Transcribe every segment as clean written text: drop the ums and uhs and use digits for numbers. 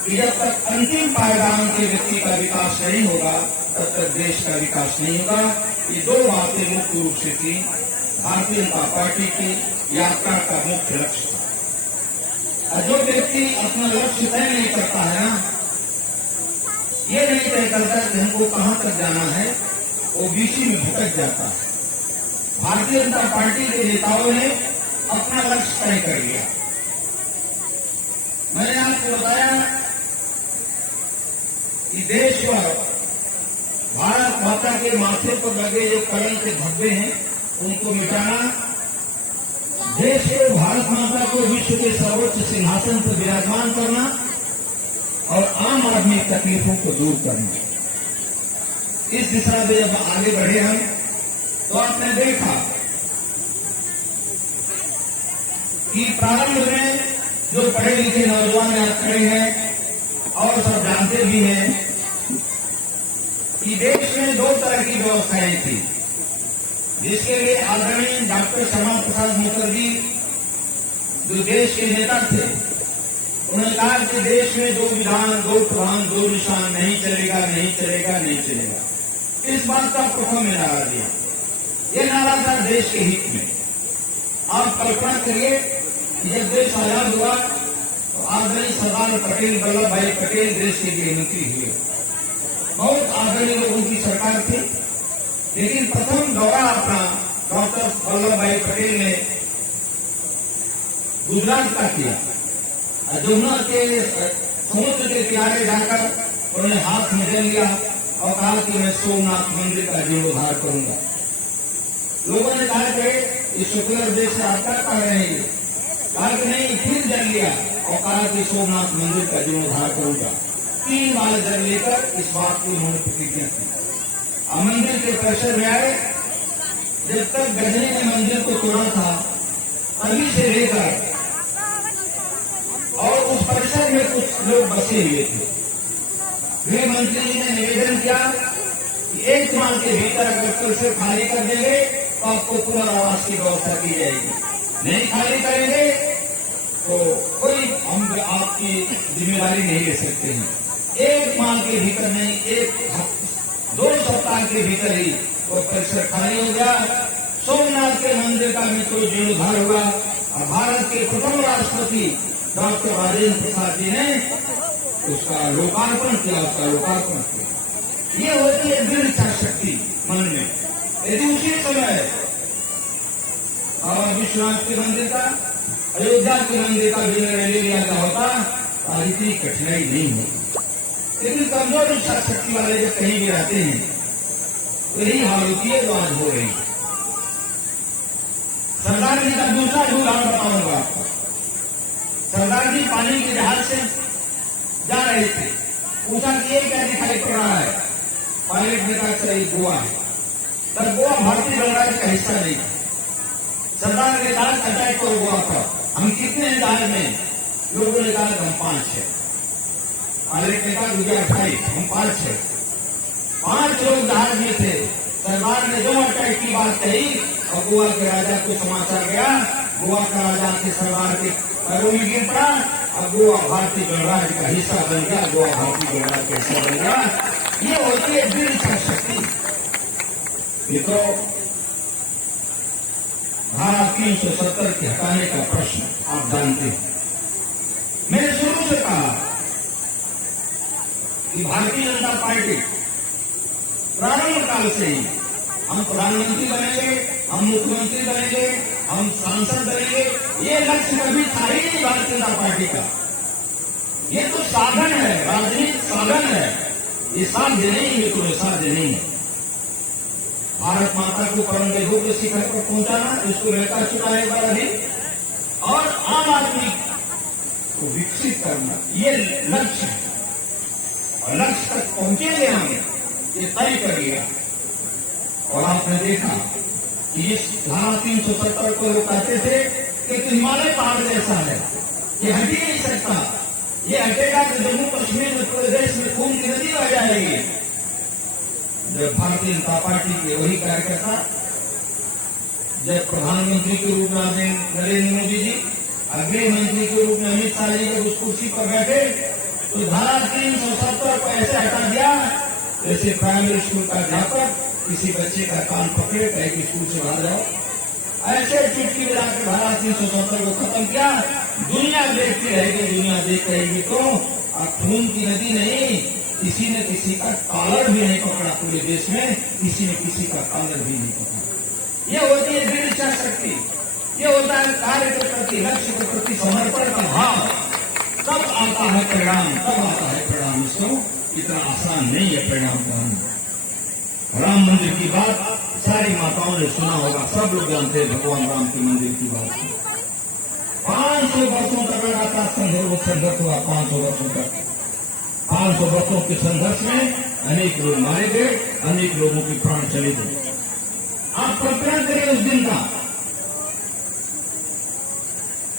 कि जब तक अंतिम पायदान के व्यक्ति का विकास नहीं होगा तब तक देश का विकास नहीं होगा। ये दो बातें मुख्य रूप से थी भारतीय जनता पार्टी की यात्रा का मुख्य लक्ष्य था। और जो व्यक्ति अपना लक्ष्य तय नहीं करता है ना, ये नहीं तय करता कि हमको कहां तक जाना है, वो बीच में भटक जाता है। भारतीय जनता पार्टी के नेताओं ने अपना लक्ष्य तय कर लिया। मैंने आपको बताया कि देश भर भारत माता के माथे पर लगे जो कलंक के धब्बे हैं उनको मिटाना, देश को भारत माता को विश्व के सर्वोच्च सिंहासन पर विराजमान करना और आम आदमी की तकलीफों को दूर करना। इस दिशा में जब आगे बढ़े हम तो आपने देखा कि प्रारंभ में जो पढ़े लिखे नौजवान यहाँ खड़े हैं और सब जानते भी हैं कि देश में दो तरह की व्यवस्थाएं थी, जिसके लिए आदरणीय डॉक्टर श्यामा प्रसाद मुखर्जी जो देश के नेता थे, उन्होंने कहा कि देश में दो विधान, दो प्रधान, दो निशान, नहीं चलेगा, नहीं चलेगा, नहीं चलेगा। इस बात का प्रथम में नारा दिया। ये नारा था देश के हित में। आप कल्पना करिए कि जब देश आजाद हुआ तो आदरणीय सरदार पटेल, वल्लभ भाई पटेल देश के गृहमंत्री हुए। बहुत आदरणीय लोगों की सरकार थी, लेकिन प्रथम दौरा अपना डॉक्टर वल्लभ भाई पटेल ने गुजरात का किया। जमुना के समुद्र के किनारे जाकर उन्होंने हाथ में जल लिया और कहा कि मैं सोमनाथ मंदिर का जीर्णोद्धार करूंगा। लोगों ने कहा कि इस सेकुलर देश से आप क्या कह रहे हैं? कहा कि नहीं, फिर जल लिया और कहा कि सोमनाथ मंदिर का जीर्णोद्धार करूंगा। 3 बार जल लेकर इस बात की उन्होंने प्रतिज्ञा की। मंदिर के परिसर में आए, जब तक गजनी ने मंदिर को तोड़ा था तभी से लेकर और उस परिसर में कुछ लोग बसे हुए थे। गृह मंत्री जी ने निवेदन किया कि 1 माह के भीतर अगर परिसर खाली कर देंगे तो आपको पुनर्वास की व्यवस्था की जाएगी, नहीं खाली करेंगे तो कोई हम आपकी जिम्मेदारी नहीं ले सकते हैं। 1 माह के भीतर नहीं, 2 सप्ताह के भीतर ही वो परिसर खाली हो गया। सोमनाथ के मंदिर का मित्रों जीर्णोद्धार हुआ और भारत के प्रथम राष्ट्रपति डॉक्टर राजेंद्र प्रसाद जी ने उसका लोकार्पण किया। ये होती है दृढ़ इच्छा शक्ति मन में। यदि उसी समय बाबा विश्वनाथ के मंदिर का, अयोध्या के मंदिर का भी निर्णय ले लिया गया होता तो इतनी कठिनाई नहीं होती। लेकिन कमजोर इच्छा शक्ति वाले जब कहीं भी रहते हैं तो यही हाल होती है जो आज हो रही है। सरदार जी का दूसरा उदाहरण बताऊंगा आपको। सरदार जी पानी के जहाज से जा रहे थे, पूछा कि ये क्या दिखाई पड़ रहा है? पायलट ने कहा सर ये गोवा है। पर गोवा भारतीय गणराज्य का हिस्सा नहीं था। सरदार ने कहा अटैक करो गोवा पर। हम कितने हैं जहाज में? लोगों ने कहा हम 5 हैं। पायलट ने कहा मुझे 28, हम 5 हैं। 5 लोग जहाज में थे। सरदार ने जो अटैक की बात कही और गोवा के राजा को समाचार गया। गोवा का राजा के सरदार के पैरों में गिर पड़ा और गोवा भारतीय गणराज्य का हिस्सा बन गया। गोवा भारतीय गणराज्य का हिस्सा बन गया। ये होती है दृढ़ इच्छा शक्ति। मित्रों, धारा 370 के हटाने का प्रश्न आप जानते हैं। मैंने शुरू से कहा कि भारतीय जनता पार्टी प्रारंभ काल से ही हम प्रधानमंत्री बनेंगे, हम मुख्यमंत्री बनेंगे, हम सांसद बनेंगे, ये लक्ष्य कभी था ही नहीं भारतीय जनता पार्टी का। ये तो साधन है, राजनीतिक साधन है। ये साध्य नहीं है, तो साध्य नहीं है। भारत माता को परम वैभव के शिखर पर पहुंचाना, इसको रहता चुका है बार अभी, और आम आदमी को विकसित करना, ये लक्ष्य है। और लक्ष्य तक पहुंचेंगे हम, ये तय कर लिया। और आपने देखा कि इस धारा 370 को लोग कहते थे कि तो हिमालय पहाड़ जैसा है, ये हट ही नहीं सकता। ये हटेगा तो जम्मू कश्मीर में पूरे देश में खून की नदी बह जाएगी। जब भारतीय जनता पार्टी के वही कार्यकर्ता जब प्रधानमंत्री के रूप में नरेंद्र मोदी जी, गृह मंत्री के रूप में अमित शाह जी जब उस कुर्सी पर बैठे तो धारा 370 को ऐसे हटा दिया जैसे प्राइमरी स्कूल का अध्यापक किसी बच्चे का कान पकड़े कहे कि स्कूल से बाहर जाओ, ऐसे चुटकी मिलाकर धारा 370 को खत्म किया। दुनिया देखती रहेगी, दुनिया देख रहेगी तो खून की नदी नहीं, किसी ने किसी का कॉलर भी नहीं पकड़ा पूरे देश में, किसी ने किसी का कॉलर भी नहीं पकड़ा। ये होती है दृढ़ इच्छा शक्ति, ये होता है कार्य के प्रति, लक्ष्य के प्रति समर्पण का भाव। तब आता है परिणाम, तब आता है परिणाम। इसको इतना आसान नहीं है परिणाम पाना। राम मंदिर की बात सारी माताओं ने सुना होगा, सब लोग जानते हैं भगवान राम के मंदिर की बात। 500 वर्षों तक लगातार संघर्ष हुआ, 500 वर्षों तक। 500 वर्षों के संघर्ष में अनेक लोग मारे गए, अनेक लोगों के प्राण चले गए। आप कल्पना करिए उस दिन का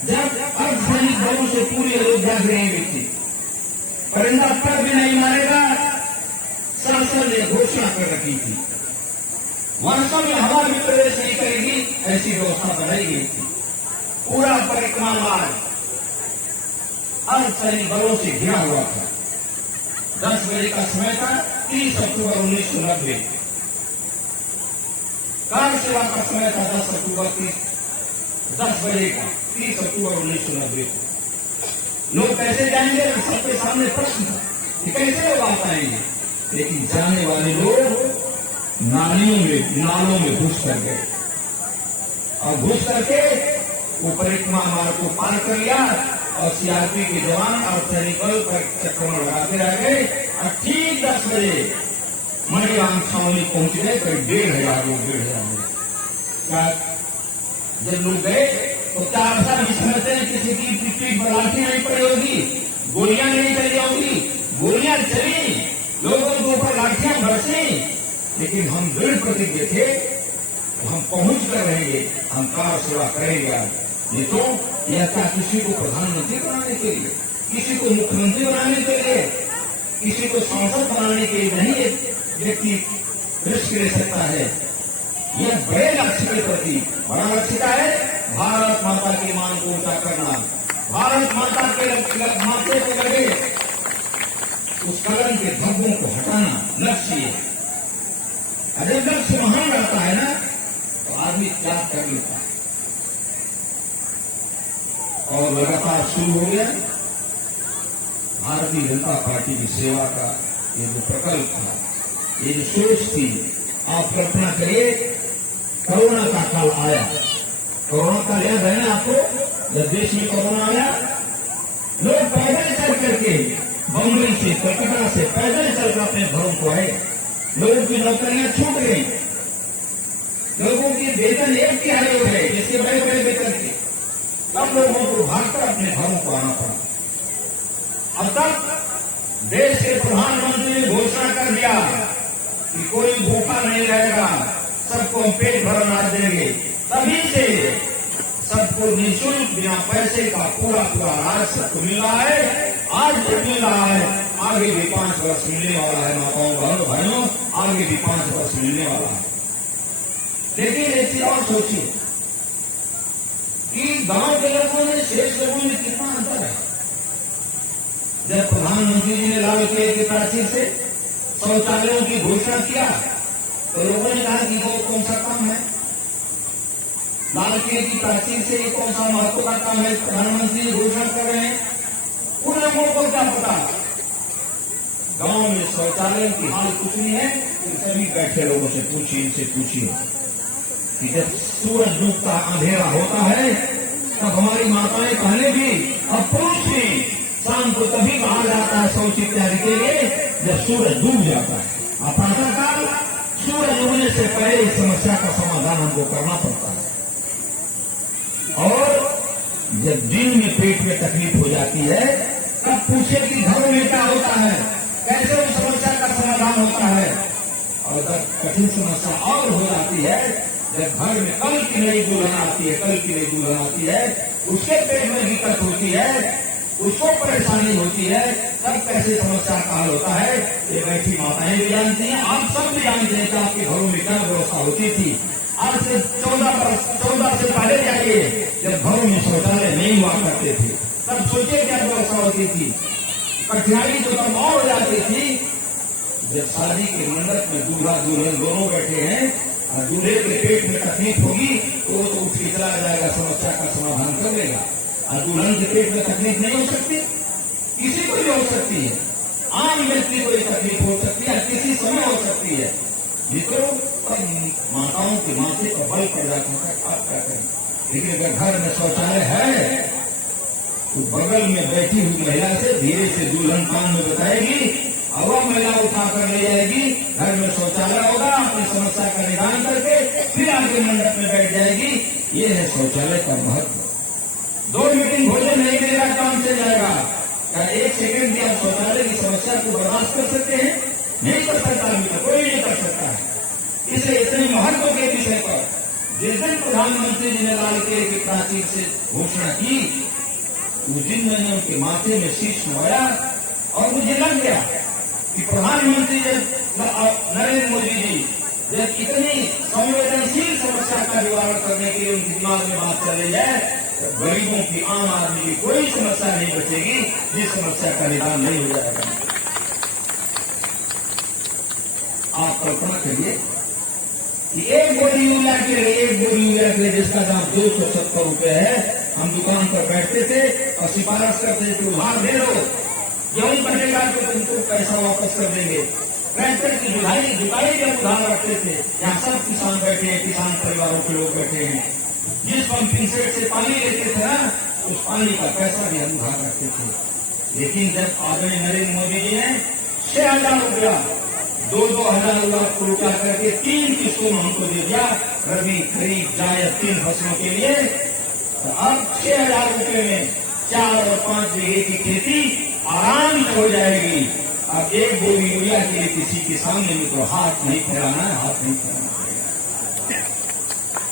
जब अर्धसैनिक बलों से पूरी अयोध्या गिरी हुई थी, परिंदा पर भी नहीं मारेगा, संसद ने घोषणा कर रखी थी। वर्षों में हवा भी प्रवेश नहीं करेगी, ऐसी व्यवस्था बनाई गई थी। पूरा परिक्रमा मार्ग अर्धसैनिक बलों से घिरा हुआ था। 10 बजे का समय था, 30 अक्टूबर 1990। कार सेवा का समय था 10 बजे का 30 अक्टूबर 1990। लोग कैसे जाएंगे, सबके सामने प्रश्न था कि कैसे लोग आ पाएंगे। लेकिन जाने वाले लोग नालों में घुस कर गए और घुस करके वो परिक्रमा मार्ग को पार कर लिया और सीआरपी के जवान और सैनिक बल पर चक्कर लगाते रह गए और ठीक 10 बजे मणिराम छावनी पहुंच गए। करीब 1,500 लोग, 1,500 लोग। जब लोग गए तो क्या ऐसा भी समझते हैं किसी की पीठ पर लाठी नहीं पड़ी होगी, गोलियां नहीं चली होगी? गोलियां चली, लोगों के ऊपर लाठियां बरसी, लेकिन हम दृढ़ प्रतिज्ञ थे, हम पहुंच कर रहेंगे, हम कार सेवा करेंगे। नहीं तो यह क्या किसी को प्रधानमंत्री बनाने के लिए, किसी को मुख्यमंत्री बनाने के लिए, किसी को सांसद बनाने के लिए नहीं व्यक्ति रिस्क ले सकता है। यह बड़े लक्ष्य के प्रति, बड़ा लक्ष्य का है भारत माता की मान को ऊंचा करना, भारत माता के माथे को लगे उस कलम के धब्बों को हटाना लक्ष्य है। जब लक्ष्य महान रहता है ना तो आदमी त्याग कर लेता है। और लगातार शुरू हो गया भारतीय जनता पार्टी की सेवा का ये जो प्रकल्प था, ये जो सोच थी। आप कल्पना करिए, कोरोना का काल आया, कोरोना काल याद है ना आपको? जब देश में कोरोना आया, लोग पैदल चल करके बम्बई से, कलकत्ता से पैदल चलकर अपने घरों को आए। लोगों की नौकरियां छूट गई, लोगों की वेतन एक तिहाई हो गए, जिसके बड़े बड़े वेतन थे। तब लोगों को भागकर अपने घरों को आना पड़ा। अब तक देश के प्रधानमंत्री ने घोषणा कर दिया कि कोई भूखा नहीं रहेगा, सबको पेट भर अनाज देंगे। तभी से सबको निःशुल्क बिना पैसे का पूरा अनाज सबको मिल रहा है। आज तक मिल रहा है, आगे भी 5 वर्ष मिलने वाला है। माताओं बहनों भाइयों, आगे भी 5 वर्ष मिलने वाला है। लेकिन एक चीज और सोचिए कि गांव के लोगों में, शेष लोगों में कितना अंतर है। जब प्रधानमंत्री जी ने लाल किले की प्राचीर से शौचालयों की घोषणा किया तो लोगों ने कहा कि वो कौन सा काम है, लाल किले की प्राचीर से ये कौन सा महत्व का काम है, प्रधानमंत्री जी घोषणा कर रहे हैं। उन लोगों को क्या पता गांव में शौचालय की हाल कुछ नहीं है। तो सभी बैठे लोगों से पूछिए, इनसे पूछिए कि जब सूरज डूबता अंधेरा होता है तब हमारी माताएं पहले भी और पुरुष भी शाम को तभी बाहर जाता है शौच इत्यादि के लिए जब सूरज डूब जाता है। और प्रातःकाल सूरज उगने से पहले इस समस्या का समाधान हमको करना पड़ता है। और जब दिन में पेट में तकलीफ हो जाती है तब पूछे कि घरों में क्या होता है, कैसे उस समस्या का समाधान होता है। और जब कठिन समस्या और हो जाती है, जब घर में कल की नई दुल्हन आती है, कल की नई दुल्हन आती है, उसके पेट में दिक्कत होती है, उसको परेशानी होती है, तब कैसे समस्या का हल होता है ये बैठी माताएं भी जानती हैं, आप सब भी जानते हैं कि आपके घरों में क्या व्यवस्था होती थी। आज से 14 से पहले जाइए, जब घरों में शौचालय नहीं हुआ करते थे, तब सोचिए क्या व्यवस्था होती थी। कठिनाई तो तब और हो जाती थी जब शादी के मंडप में दूल्हा दुल्हन दोनों बैठे हैं और दूल्हे के पेट में तकलीफ होगी तो वो तो उठ के चला जाएगा, समस्या का समाधान कर लेगा। और दुल्हन के पेट में तकलीफ नहीं हो सकती, किसी को भी हो सकती है, आम व्यक्ति को ये तकलीफ हो सकती है, किसी समय हो सकती है। मित्रों, माताओं के माथे पर बल पड़ जाता है, आप क्या करें। लेकिन अगर घर में शौचालय है तो बगल में बैठी हुई महिला से धीरे से दुल्हन कान में बताएगी और वह महिला उठाकर ले जाएगी, घर में शौचालय होगा, अपनी समस्या का निदान करके फिर आगे मंडप में बैठ जाएगी। ये है शौचालय का महत्व। 2 मीटिंग भोजन नहीं मिलेगा, काम चल जाएगा। क्या 1 सेकंड भी आप शौचालय की समस्या को बर्दाश्त कर सकते हैं? नहीं कर सकता, अभी तो कोई नहीं कर सकता है। इसलिए इतने महत्व के विषय पर जिस दिन प्रधानमंत्री जी ने लाल किले की प्राचीर से घोषणा की, उस दिन मैंने उनके माथे में शीश नवाया और मुझे लग गया कि प्रधानमंत्री नरेंद्र मोदी जी जब इतनी संवेदनशील समस्या का निवारण करने के लिए उनके दिमाग में बात कर रही है, तो गरीबों की, आम आदमी की कोई समस्या नहीं बचेगी जिस समस्या का निदान नहीं हो जाएगा। आप कल्पना करिए कि 1 बोरी यूरिया के लिए जिसका दाम 270 रुपए है, हम दुकान पर बैठते थे और सिफारिश करते थे कि उधार दे दो, गेहूं कटेगा तो तुमको पैसा वापस कर देंगे। ट्रैक्टर की जुताई जब उधार रखते थे, यहाँ सब किसान बैठे हैं, किसान परिवारों के लोग बैठे हैं। जिस पंपिंग सेट से पानी लेते थे ना, उस पानी का पैसा भी हम उधार रखते थे। लेकिन जब आदरणीय नरेंद्र मोदी जी ने 6,000 रुपया 2,000 को लुटा करके 3 किस्तों में हमको दे दिया, रबी, खरीफ, जायद 3 फसलों के लिए, तो अब 6,000 रुपये में 4 और 5 बीघे की खेती आराम से हो जाएगी। अब 1 बोरी यूरिया के लिए किसी के सामने में तो हाथ नहीं फैलाना है, हाथ नहीं फैलाना पड़ेगा।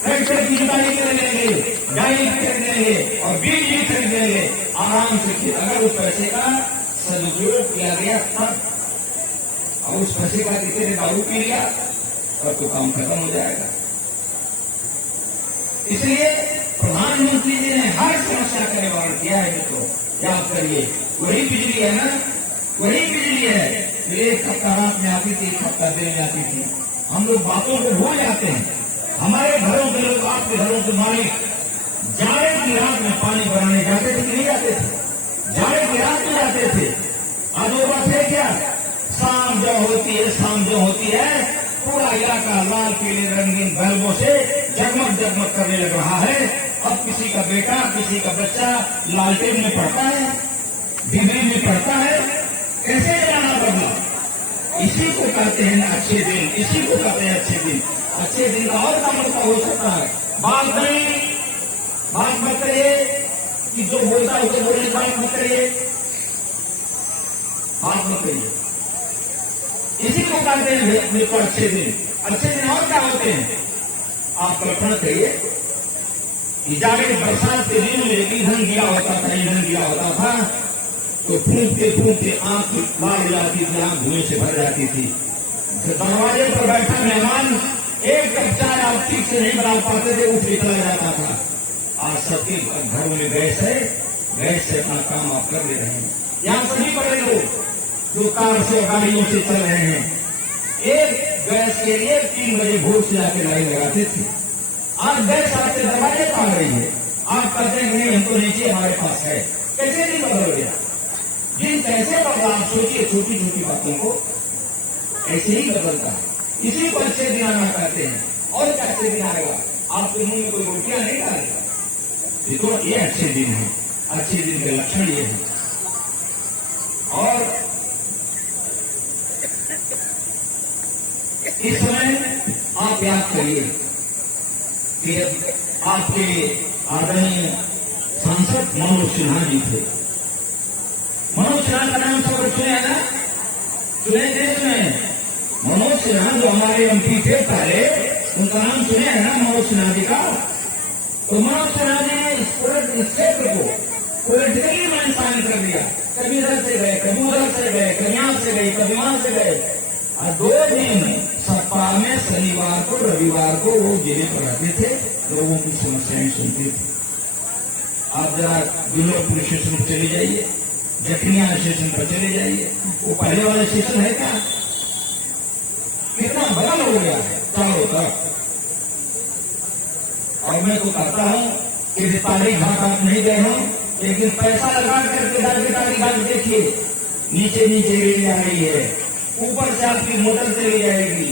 ट्रैक्टर की जुताई कर लेंगे, गाय खरीद लेंगे और बीज भी खरीद लेंगे आराम से। अगर उस पैसे का सदुपयोग किया गया तब, और उस पैसे का किसी ने दारू पी लिया तब तो काम खत्म हो जाएगा। इसलिए प्रधानमंत्री जी ने हर समस्या का निवारण किया है। मित्रों, याद करिए, वही बिजली है ना, वही बिजली है। फिर 1 हफ्ता रात में आती थी, 1 हफ्ता दिन में आती थी। हम लोग बातों को भूल जाते हैं। हमारे घरों के लोग, आपके घरों के मालिक जाड़े की रात में पानी भराने जाते थे कि नहीं जाते थे? जाड़े की रात में जाते थे। आज वो बात है क्या? शाम जो होती है पूरा इलाका लाल पीले रंगीन बल्बों से जगमग करने लग रहा है। अब किसी का बेटा, किसी का बच्चा लालटेन में पढ़ता है, बिजली में पढ़ता है। कैसे जाना बदला? इसी को कहते हैं अच्छे दिन, इसी को कहते हैं अच्छे दिन। अच्छे दिन का और का मतलब हो सकता है बात मत करिए कि जो बोलता है उसे बोलने की बात मत करिए, बात मत करिए। इसी को कहते हैं मेरे को अच्छे दिन। अच्छे दिन और क्या होते हैं? आप कल्पना करिए कि जाके बरसात के दिन में ईंधन गिरा होता था तो फूंकते आंख लाल हो जाती थी, आंख धुएं से भर जाती थी। तो दरवाजे पर बैठा मेहमान 1 कप चाय आप ठीक से नहीं बना पाते थे, उठ निकला जाता था। आज सबके घरों में गैस है, गैस से अपना काम आप कर ले रहे हैं। यहाँ सभी बड़े लोग जो कार से, गाड़ियों से चल रहे हैं, एक गैस के लिए 3 बजे भोर से आके लाइन लगाते थे। आज गैस आपके दरवाजे पर आ रही है, आप कहते हैं नहीं हमको नहीं चाहिए, हमारे पास है। कैसे नहीं बदल गया? दिन कैसे बदला? आप सोचिए, छोटी छोटी बातों को ऐसे ही बदलता है। इसी को अच्छे दिन आना कहते हैं। और क्या अच्छे दिन आएगा? आपके मुंह में कोई रोटियां नहीं डालेगा, तो ये अच्छे दिन है। अच्छे दिन के लक्षण ये है। और इस समय आप याद करिए कि आपके आदरणीय सांसद मनोज सिन्हा जी थे। मनोज सिन्हा का नाम सब सुने हैं ना? सुने देश में मनोज सिन्हा जो हमारे MP थे पहले, उनका नाम सुने हैं ना मनोज सिन्हा जी का? तो मनोज सिन्हा जी ने इस क्षेत्र को पोलिटिकली मैंसाइन कर दिया। कभी इधर से गए, कभी उधर से गए, कभी यहां से गए, कभी वहां से गए। और 2 दिन सप्ताह में शनिवार को, रविवार को वो जिले पर रहते थे, लोगों की समस्याएं सुनते थे। आप जरा दिल्ली पुलिस स्टेशन चले जाइए, जखनिया स्टेशन पर चले जाइए, वो पहले वाला स्टेशन है क्या? कितना बदल हो गया है चारों तरफ। और मैं तो कहता हूं कि तारीख घाट आप नहीं गए हो, लेकिन पैसा लगा करके तारीख घाट देखिए, नीचे नीचे रेल आ रही है, ऊपर से आपकी मोटर चली जाएगी।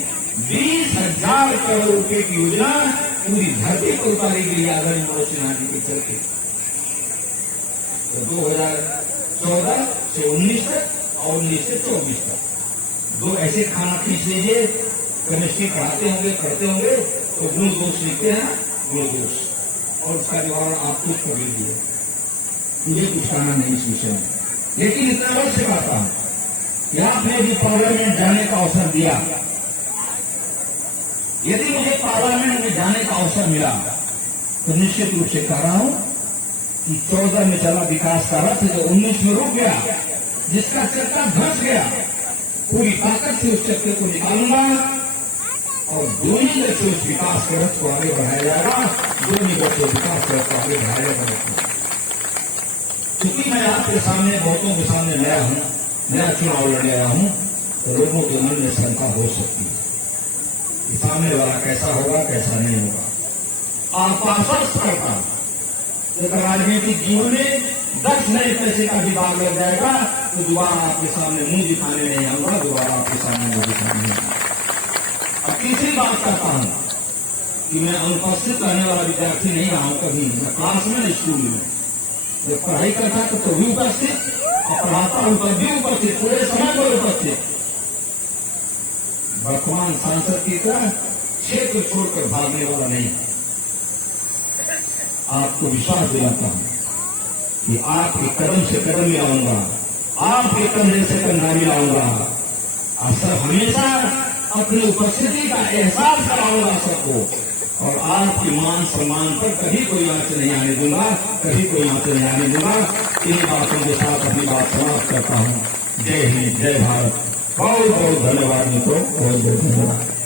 20,000 करोड़ रुपए की योजना पूरी धरती पर उतारी गई आदरणीय मनोज सिन्हा जी के चलते। तो 2014 से 19 तक और 19 से 24 तक 2 ऐसे खाना खींच लीजिए, केमिस्ट्री पढ़ाते होंगे, करते होंगे, तो गुण दोष लिखते हैं ना, गुण दोष, और उसका निवारण आप कुछ कर लीजिए। मुझे कुछ कहना नहीं इस विषय में, लेकिन इतना वर्ष कहता हूं कि आपने भी पार्लियामेंट जाने का अवसर दिया। यदि मुझे पार्लियामेंट में जाने का अवसर मिला तो निश्चित रूप से कह रहा हूं कि 14 में चला विकास का रथ जो 19 में रुक गया, जिसका चक्का धंस गया, पूरी ताकत से उस चक्के को निकालूंगा और दोनों से उस विकास के रथ को आगे बढ़ाया जाएगा, दोनों से विकास के रथ को आगे बढ़ाया जाएगा। क्योंकि मैं आपके सामने, बहुतों के सामने नया चुनाव लड़ आया हूं, तो लोगों के मन में शंका हो सकती है कि सामने वाला कैसा होगा, कैसा नहीं होगा। आपको आश्वस्त करता हूं, अगर राजनीतिक जीवन में 10 नए पैसे का विभाग लग जाएगा तो दोबारा आपके सामने मुंह दिखाने नहीं आऊंगा, दोबारा आपके सामने मुंह दिखाने नहीं आऊंगा। अब तीसरी बात करता हूं कि मैं अनुपस्थित रहने वाला विद्यार्थी नहीं रहा हूं कभी, मैं क्लास में, स्कूल में जब पढ़ाई करता तो भी उपस्थित, और पढ़ाता हूं तब भी उपस्थित, पूरे समय पर उपस्थित। वर्तमान सांसद की तरह क्षेत्र छोड़कर भागने वाला नहीं। आपको विश्वास दिलाता हूं कि आपके कदम से कदम मिलाऊंगा, आपके कंधे से कंधा मिलाऊंगा, और सब हमेशा अपनी उपस्थिति का एहसास कराऊंगा सबको, और आपके मान सम्मान पर कभी कोई आंच नहीं आने दूंगा, कभी कोई आंच नहीं आने दूंगा। इन बातों के साथ अपनी बात समाप्त करता हूं। जय हिंद, जय भारत। बहुत बहुत धन्यवाद मित्रों, बहुत बहुत धन्यवाद।